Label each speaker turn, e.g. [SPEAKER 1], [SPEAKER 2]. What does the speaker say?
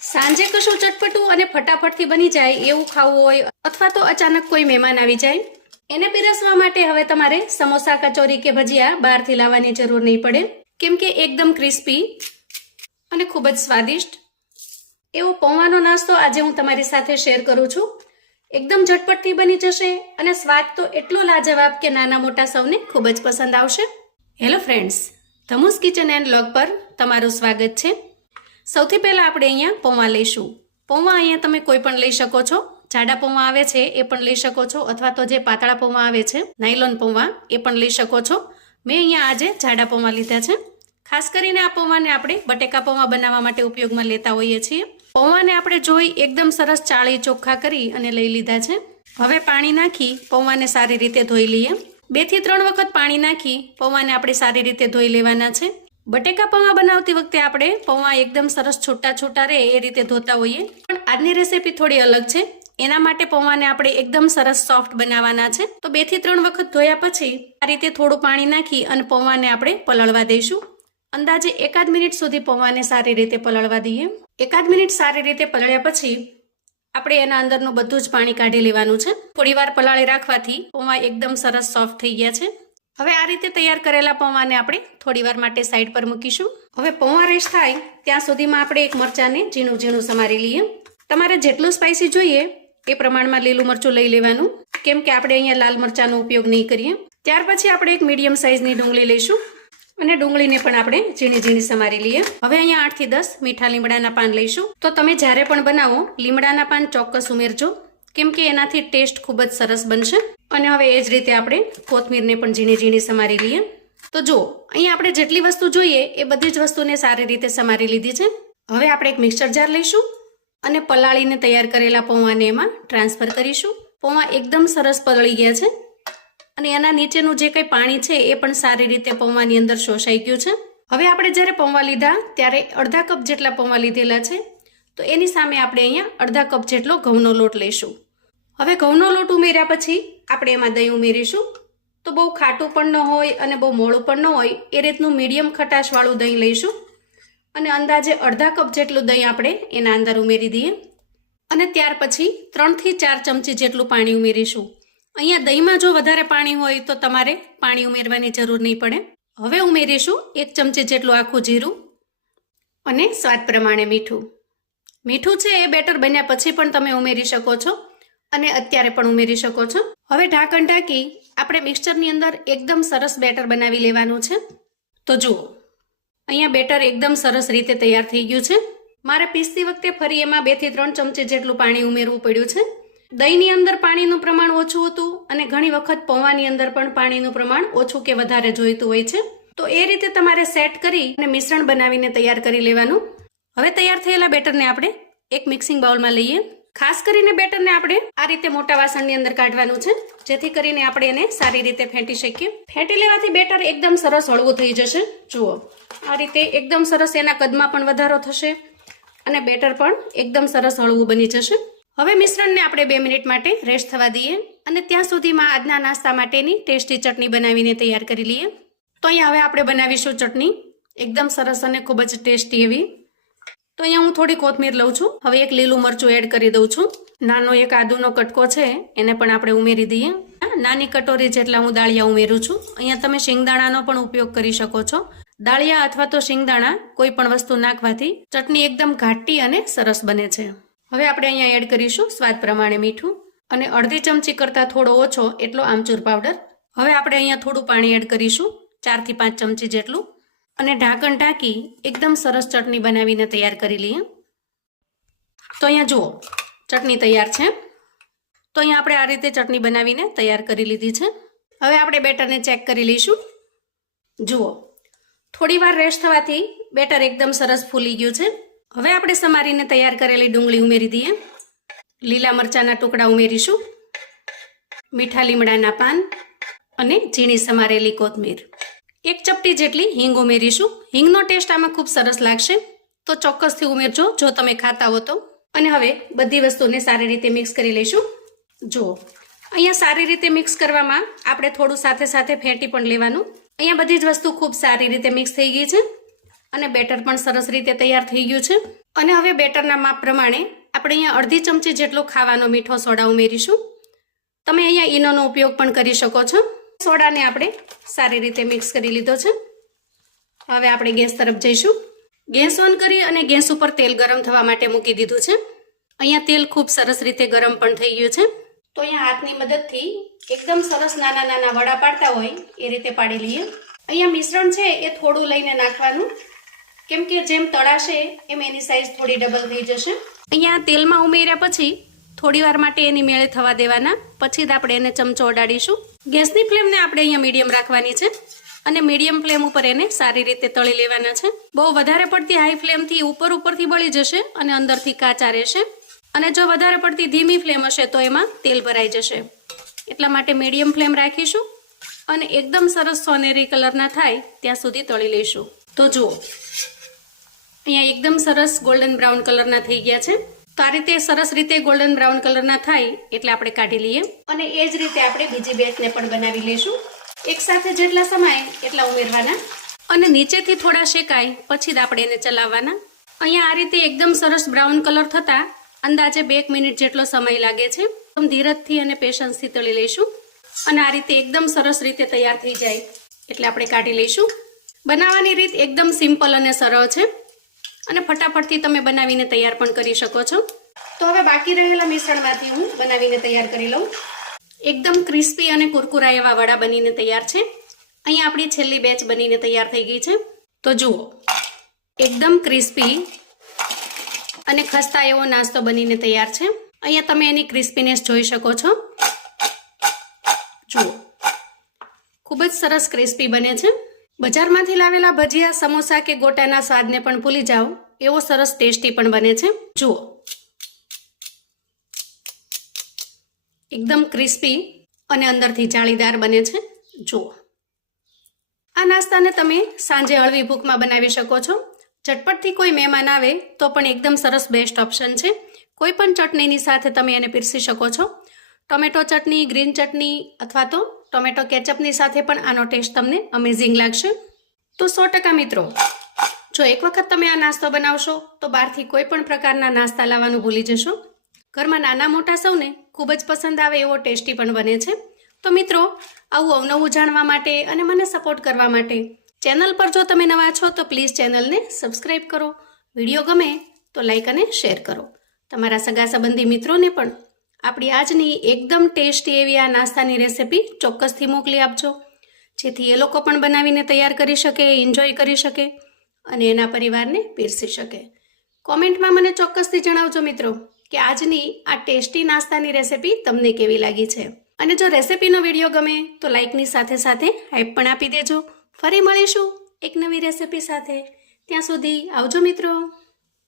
[SPEAKER 1] સાંજે કશું ચટપટું અને ફટાફટથી બની જાય એવું ખાવું હોય અથવા તો અચાનક કોઈ મહેમાન આવી જાય, એને પીરસવા માટે હવે તમારે સમોસા, કચોરી કે ભજીયા બહારથી લાવવાની જરૂર નહીં પડે. કેમ કે એકદમ ક્રિસ્પી અને ખૂબ જ સ્વાદિષ્ટ. એવો પૌવાનો નાસ્તો આજે હું તમારી સાથે શેર કરું છું. એકદમ ઝટપટથી બની જશે અને સ્વાદ તો એટલો લાજવાબ કે નાના મોટા સૌને ખૂબ જ પસંદ આવશે. હેલો ફ્રેન્ડ્સ ધમુસ કિચન એન્ડ લોગ પર તમારું સ્વાગત છે. સૌથી પહેલાં આપણે અહીંયા પૌવા લઈશું. પૌવા અહીંયા તમે કોઈ પણ લઈ શકો છો. જાડા પૌવા આવે છે એ પણ લઈ શકો છો, અથવા તો જે પાતળા પૌવા આવે છે, નાયલોન પૌવા એ પણ લઈ શકો છો. મેં અહીંયા આજે જાડા પૌવા લીધા છે. ખાસ કરીને આ પૌવાને આપણે બટેકા પૌવા બનાવવા માટે ઉપયોગમાં લેતા હોઈએ છીએ. પૌવાને આપણે જોઈ એકદમ સરસ ચાળી ચોખ્ખા કરી અને લઈ લીધા છે. હવે પાણી નાખી પૌવાને સારી રીતે ધોઈ લઈએ. બેથી ત્રણ વખત પાણી નાખી પૌવાને આપણે સારી રીતે ધોઈ લેવાના છે. બટેકા પૌવા બનાવતી વખતે આપણે પૌવા એકદમ સરસ છૂટા છૂટા રહે એ રીતે ધોતા હોઈએ. પણ આજની રેસીપી થોડી અલગ છે. એના માટે પૌવાને આપણે એકદમ સરસ સોફ્ટ બનાવવાના છે. તો બેથી ત્રણ વખત ધોયા પછી આ રીતે થોડું પાણી નાખી અને પૌવાને આપણે પલળવા દઈશું. અંદાજે એકાદ મિનિટ સુધી પૌવાને સારી રીતે પલળવા દઈએ. એકાદ મિનિટ સારી રીતે પલળ્યા પછી આપણે એના અંદરનું બધું જ પાણી કાઢી લેવાનું છે. થોડી વાર પલાળી રાખવાથી પૌવા એકદમ સરસ સોફ્ટ થઈ ગયા છે. હવે આ રીતે તૈયાર કરેલા પૌવાને આપણે થોડી વાર માટે સાઈડ પર મૂકીશું. હવે પૌવા રેશ થાય, ત્યાં સુધીમાં આપણે એક મરચાને ઝીણું ઝીણું સમારી લઈએ. તમારે જેટલું સ્પાઇસી જોઈએ, એ પ્રમાણમાં લીલું મરચું લઈ લેવાનું. કેમ કે આપણે અહીંયા લાલ મરચાંનો ઉપયોગ નહીં કરીએ. ત્યાર પછી આપણે એક મીડિયમ સાઇઝની ડુંગળી લઈશું. અને ડુંગળીને પણ આપણે ઝીણી ઝીણી સમારી લઈએ. હવે અહીંયા આઠથી દસ મીઠા લીમડાના પાન લઈશું. તો તમે જ્યારે પણ બનાવો, લીમડાના પાન ચોક્કસ ઉમેરજો. કેમ કે એનાથી ટેસ્ટ ખૂબ જ સરસ બનશે. અને હવે એ જ રીતે આપણે કોથમીરને પણ ઝીણી ઝીણી સમારી લઈએ. તો જો અહીંયા આપણે જેટલી વસ્તુ જોઈએ એ બધી જ વસ્તુને સારી રીતે સમારી લીધી છે. હવે આપણે એક મિક્સર જાર લઈશું અને પલાળીને તૈયાર કરેલા પૌવાને એમાં ટ્રાન્સફર કરીશું. પૌવા એકદમ સરસ પલળી ગયા છે. અને એના નીચેનું જે કંઈ પાણી છે એ પણ સારી રીતે પૌવાની અંદર શોષાઈ ગયું છે. હવે આપણે જ્યારે પૌવા લીધા ત્યારે અડધા કપ જેટલા પૌવા લીધેલા છે. તો એની સામે આપણે અહીંયા અડધા કપ જેટલો ઘઉંનો લોટ લઈશું. હવે ઘઉંનો લોટ ઉમેર્યા પછી આપણે એમાં દહીં ઉમેરીશું. તો બહુ ખાટું પણ ન હોય અને બહુ મોળું પણ ન હોય એ રીતનું મીડિયમ ખટાશવાળું દહીં લઈશું. અને અંદાજે અડધા કપ જેટલું દહીં આપણે એના અંદર ઉમેરી દઈએ. અને ત્યાર પછી ત્રણથી ચાર ચમચી જેટલું પાણી ઉમેરીશું. અહીંયા દહીંમાં જો વધારે પાણી હોય તો તમારે પાણી ઉમેરવાની જરૂર નહીં પડે. હવે ઉમેરીશું એક ચમચી જેટલું આખું જીરું અને સ્વાદ પ્રમાણે મીઠું. મીઠું છે એ બેટર બન્યા પછી પણ તમે ઉમેરી શકો છો. અને અત્યારે પણ ઉમેરી શકો છો. હવે ઢાંકણ ઢાંકી આપણે મિક્સચરની અંદર એકદમ સરસ બેટર બનાવી લેવાનું છે. તો જુઓ, અહીંયા બેટર એકદમ સરસ રીતે તૈયાર થઈ ગયું છે. મારે પીસતી વખતે ફરી એમાં બેથી ત્રણ ચમચી જેટલું પાણી ઉમેરવું પડ્યું છે. દહીંની અંદર પાણીનું પ્રમાણ ઓછું હતું અને ઘણી વખત પૌવાની અંદર પણ પાણીનું પ્રમાણ ઓછું કે વધારે જોઈતું હોય છે. તો એ રીતે તમારે સેટ કરી અને મિશ્રણ બનાવીને તૈયાર કરી લેવાનું. હવે તૈયાર થયેલા બેટરને આપણે એક મિક્સિંગ બાઉલમાં લઈએ. ખાસ કરીને બેટરને આપણે આ રીતે મોટા વાસણની અંદર કાઢવાનું છે. જેથી કરીને આપણે એને સારી રીતે ફેંટી શકીએ. ફેંટી લેવાથી બેટર એકદમ સરસ હળવું થઈ જશે. જુઓ, આ રીતે એકદમ સરસ એના કદમાં પણ વધારો થશે અને બેટર પણ એકદમ સરસ હળવું બની જશે. હવે મિશ્રણને આપણે બે મિનિટ માટે રેસ્ટ થવા દઈએ અને ત્યાં સુધીમાં આજના નાસ્તા માટેની ટેસ્ટી ચટણી બનાવીને તૈયાર કરી લઈએ. તો અહીંયા હવે આપણે બનાવીશું ચટણી. એકદમ સરસ અને ખૂબ જ ટેસ્ટી એવી તો અહીંયા હું થોડી કોથમીર લઉં છું. હવે એક લીલું મરચું એડ કરી દઉં છું. નાનો એક આદુનો કટકો છે, એને પણ આપણે ઉમેરી દઈએ. નાની કટોરી જેટલા હું દાળિયા ઉમેરું છું. અહીંયા તમે શિંગદાણાનો પણ ઉપયોગ કરી શકો છો. દાળિયા અથવા તો શિંગદાણા કોઈ પણ વસ્તુ નાખવાથી ચટણી એકદમ ઘાટી અને સરસ બને છે. હવે આપણે અહીંયા એડ કરીશું સ્વાદ પ્રમાણે મીઠું. અને અડધી ચમચી કરતાં થોડો ઓછો એટલો આમચૂર પાવડર હવે આપણે અહીંયા થોડું પાણી એડ કરીશું, ચારથી પાંચ ચમચી જેટલું. અને ઢાંકણ ઢાંકી એકદમ સરસ ચટણી બનાવીને તૈયાર કરી લઈએ. તો અહીંયા જુઓ, ચટણી તૈયાર છે. તો અહીંયા આપણે આ રીતે ચટણી બનાવીને તૈયાર કરી લીધી છે. હવે આપણે બેટરને ચેક કરી લઈશું. જુઓ, થોડી વાર રેસ્ટ થવાથી બેટર એકદમ સરસ ફૂલી ગયું છે. હવે આપણે સમારીને તૈયાર કરેલી ડુંગળી ઉમેરી દઈએ. લીલા મરચાના ટુકડા ઉમેરીશું. મીઠા લીમડાના પાન અને ઝીણી સમારેલી કોથમીર. એક ચપટી જેટલી હિંગ ઉમેરીશું. હિંગનો ટેસ્ટ આમાં ખૂબ સરસ લાગશે. તો ચોક્કસથી ઉમેરજો, જો તમે ખાતા હો તો. અને હવે બધી વસ્તુને સારી રીતે મિક્સ કરી લઈશું. જુઓ અહીંયા સારી રીતે મિક્સ કરવામાં આપણે થોડું સાથે સાથે ફેંટી પણ લેવાનું. અહીંયા બધી જ વસ્તુ ખૂબ સારી રીતે મિક્સ થઈ ગઈ છે. અને બેટર પણ સરસ રીતે તૈયાર થઈ ગયું છે. અને હવે બેટરના માપ પ્રમાણે આપણે અહીંયા અડધી ચમચી જેટલો ખાવાનો મીઠો સોડા ઉમેરીશું. તમે અહીંયા ઈનોનો ઉપયોગ પણ કરી શકો છો. સોડાને આપણે સારી રીતે મિક્સ કરી લીધો છે. હવે આપણે ગેસ તરફ જઈશું. ગેસ ઓન કરી અને ગેસ ઉપર તેલ ગરમ થવા માટે મૂકી દીધું છે. અહીંયા તેલ ખૂબ સરસ રીતે ગરમ પણ થઈ ગયું છે. તો અહીંયા હાથની મદદથી એકદમ સરસ નાના નાના વડા પાડતા હોય એ રીતે પાડી લઈએ. અહીંયા મિશ્રણ છે એ થોડું લઈને નાખવાનું. કેમ કે જેમ તળાશે એમ એની સાઈઝ થોડી ડબલ થઈ જશે. અહીંયા તેલમાં ઉમેર્યા પછી થોડી વાર માટે એની મેળે થવા દેવાના. પછી જ આપણે એને ચમચો અડાડીશું. ગેસની ફ્લેમને આપણે અહીંયા મીડિયમ રાખવાની છે અને મીડિયમ ફ્લેમ ઉપર એને સારી રીતે તળી લેવાના છે. બહુ વધારે પડતી હાઈ ફ્લેમથી ઉપર ઉપરથી બળી જશે અને અંદરથી કાચા રહેશે. અને જો વધારે પડતી ધીમી ફ્લેમ હશે તો એમાં તેલ ભરાઈ જશે. એટલા માટે મીડિયમ ફ્લેમ રાખીશું અને એકદમ સરસ સોનેરી કલરના થાય ત્યાં સુધી તળી લઈશું. તો જુઓ, અહીંયા એકદમ સરસ ગોલ્ડન બ્રાઉન કલરના થઈ ગયા છે. તો આ રીતે સરસ રીતે ગોલ્ડન બ્રાઉન કલરના થાય એટલે આપણે કાઢી લઈએ. અને એ જ રીતે આપણે બીજી બેચને પણ બનાવી લઈશું. એક સાથે જેટલા સમાય એટલા ઉમેરવાના. અને નીચેથી થોડા શેકાય, પછી જ આપણે એને ચલાવવાના. અહીંયા આ રીતે એકદમ સરસ બ્રાઉન કલર થતા અંદાજે બે મિનિટ જેટલો સમય લાગે છે. ધીરજથી અને પેશન્સથી તળી લઈશું. અને આ રીતે એકદમ સરસ રીતે તૈયાર થઈ જાય એટલે આપણે કાઢી લઈશું. બનાવવાની રીત એકદમ સિમ્પલ અને સરળ છે. અને ફટાફટથી તમે બનાવીને તૈયાર પણ કરી શકો છો. તો હવે બાકી રહેલા મિશ્રણમાંથી હું બનાવીને તૈયાર કરી લઉં. એકદમ ક્રિસ્પી અને કુરકુરા એવા વડા બનીને તૈયાર છે. અહીંયા આપણી છેલ્લી બેચ બનીને તૈયાર થઈ ગઈ છે. તો જુઓ, એકદમ ક્રિસ્પી અને ખસ્તા એવો નાસ્તો બનીને તૈયાર છે. અહીંયા તમે એની ક્રિસ્પીનેસ જોઈ શકો છો. જુઓ, ખૂબ જ સરસ ક્રિસ્પી બને છે. બજારમાંથી લાવેલા ભજીયા, સમોસા કે ગોટાના સ્વાદને પણ ભૂલી જાઓ. એવો સરસ ટેસ્ટી પણ બને છે. જુઓ. એકદમ ક્રિસ્પી અને અંદરથી જાળીદાર બને છે. જુઓ. આ નાસ્તાને તમે સાંજે હળવી ભૂખમાં બનાવી શકો છો. ચટપટથી કોઈ મહેમાન આવે તો પણ એકદમ સરસ બેસ્ટ ઓપ્શન છે. કોઈ પણ ચટણીની સાથે તમે એને પીરસી શકો છો. ટોમેટો ચટણી, ગ્રીન ચટણી અથવા તો ટોમેટો કેચઅપની સાથે પણ આનો ટેસ્ટ તમને અમેઝિંગ લાગશે. તો સો ટકા મિત્રો, જો એક વખત તમે આ નાસ્તો બનાવશો, તો બહારથી કોઈ પણ પ્રકારના નાસ્તા લાવવાનું ભૂલી જશો. ઘરમાં નાના મોટા સૌને ખૂબ જ પસંદ આવે એવો ટેસ્ટી પણ બને છે. તો મિત્રો, આવું અવનવું જાણવા માટે અને મને સપોર્ટ કરવા માટે ચેનલ પર જો તમે નવા છો, તો પ્લીઝ ચેનલને સબસ્ક્રાઈબ કરો. વીડિયો ગમે તો લાઈક અને શેર કરો. તમારા સગા સંબંધી મિત્રોને પણ આપણી આજની એકદમ ટેસ્ટી એવી આ નાસ્તાની રેસીપી ચોક્કસથી મોકલી આપજો. જેથી એ લોકો પણ બનાવીને તૈયાર કરી શકે એન્જોય કરી શકે અને એના પરિવારને પીરસી શકે. કોમેન્ટમાં મને ચોક્કસથી જણાવજો મિત્રો કે આજની આ ટેસ્ટી નાસ્તાની રેસીપી તમને કેવી લાગી છે. અને જો રેસિપીનો વીડિયો ગમે તો લાઇકની સાથે સાથે હાઈપ પણ આપી દેજો. ફરી મળીશું એક નવી રેસિપી સાથે. ત્યાં સુધી આવજો મિત્રો.